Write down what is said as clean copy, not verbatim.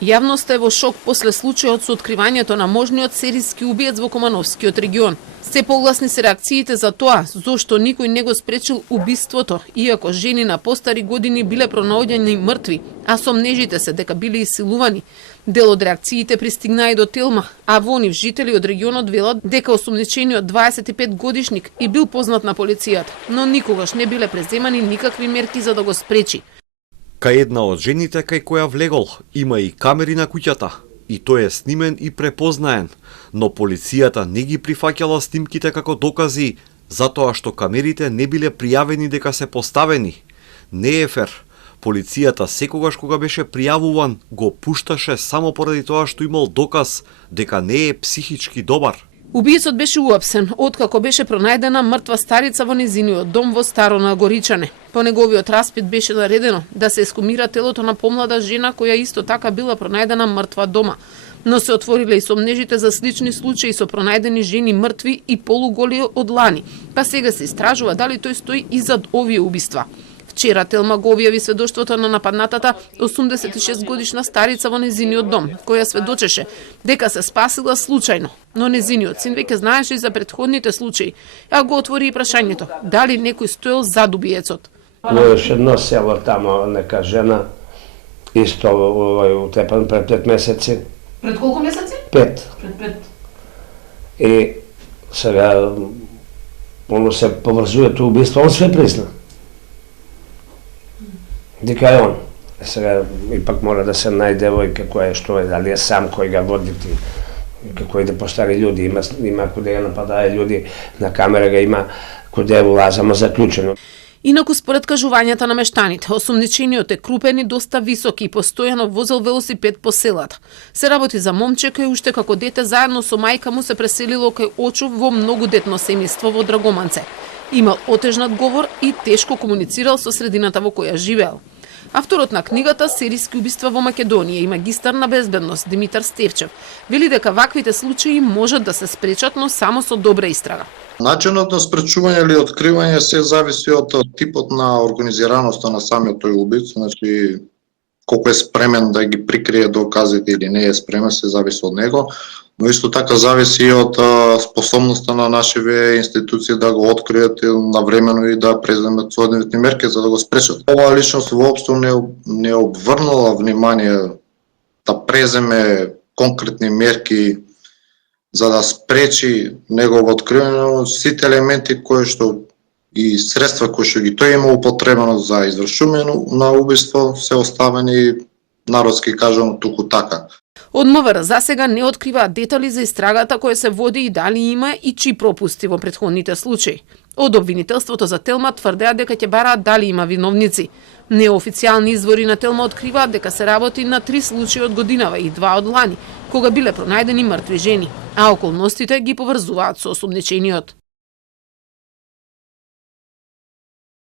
Јавноста е во шок после случајот со откривањето на можниот серијски убиец во Комановскиот регион. Се погласни се реакциите за тоа, зошто никој не го спречил убиството, иако жени на постари години биле пронаоѓани мртви, а сомнежите се дека биле исилувани. Дел од реакциите пристигна и до Телма, а во нив жители од регионот велат дека осумничениот 25 годишник и бил познат на полицијата, но никогаш не биле преземани никакви мерки за да го спречи. Кај една од жените кај која влегол има и камери на куќата, и тој е снимен и препознаен, но полицијата не ги прифаќала снимките како докази, затоа што камерите не биле пријавени дека се поставени. Не е фер. Полицијата секогаш кога беше пријавуван го пушташе само поради тоа што имал доказ дека не е психички добар. Убиецот беше уапсен откако беше пронајдена мртва старица во незиниот дом во Старо на Горичане. По неговиот распит беше наредено да се ескумира телото на помлада жена која исто така била пронајдена мртва дома. Но се отвориле и сомнежите за слични случаи со пронајдени жени мртви и полуголи од лани, па сега се истражува дали тој стои изад овие убиства. Вчера Телма го објави сведоштвото на нападнатата 86 годишна старица во незиниот дом, која сведочеше дека се спасила случајно, но незиниот син веќе знаеше и за претходните случаи, а го отвори и прашањето дали некој стоел зад убиецот. Во еш едно село тамо нека жена исто утепан пред 5 месеци. Пред колку месеци? 5. Пред 5. И сега оно се поврзува тоа убиство, он све призна. Дека е он. Сега ипак мора да се најде девојка која е што е, дали е сам кој го води ти, како иде по стари луѓе, има куде ја нападае луѓе, на камера га има куде улазама заклучено. Инаку според кажувањата на мештаните, осумничениот е крупен и доста висок и постојано возел велосипед по селата. Се работи за момче кој уште како дете заедно со мајка му се преселило кај Очов во многодетно семејство во Драгоманце. Имал отежнат говор и тешко комуницирал со средината во која живеел. Авторот на книгата "Серијски убиства во Македонија" и магистар на безбедност Димитар Стевчев вели дека ваквите случаи можат да се спречат, но само со добра истрага. Начинот на спречување или откривање се зависи од типот на организираноста на самиот тој убица, значи колку е спремен да ги прикрие доказите или не е спремен, се зависи од него, но исто така зависи и од способноста на нашите институции да го откријат навремено и да преземат соодветни мерки за да го спречат. Оваа личност воопшто не обврнала внимание да преземе конкретни мерки за да спречи негово откривање, сите елементи кои што и средства кои што ги тој има употребено за извршување на убиство се оставени, народски кажано, туку така. Од МВР засега не откриваат детали за истрагата која се води и дали има и чии пропусти во претходните случаи. Од обвинителството за Телма тврдеа дека ќе бараат дали има виновници. Неофицијални извори на Телма откриваат дека се работи на 3 случаи од годинава и 2 од лани, кога биле пронајдени мртви жени, а околностите ги поврзуваат со осумничениот.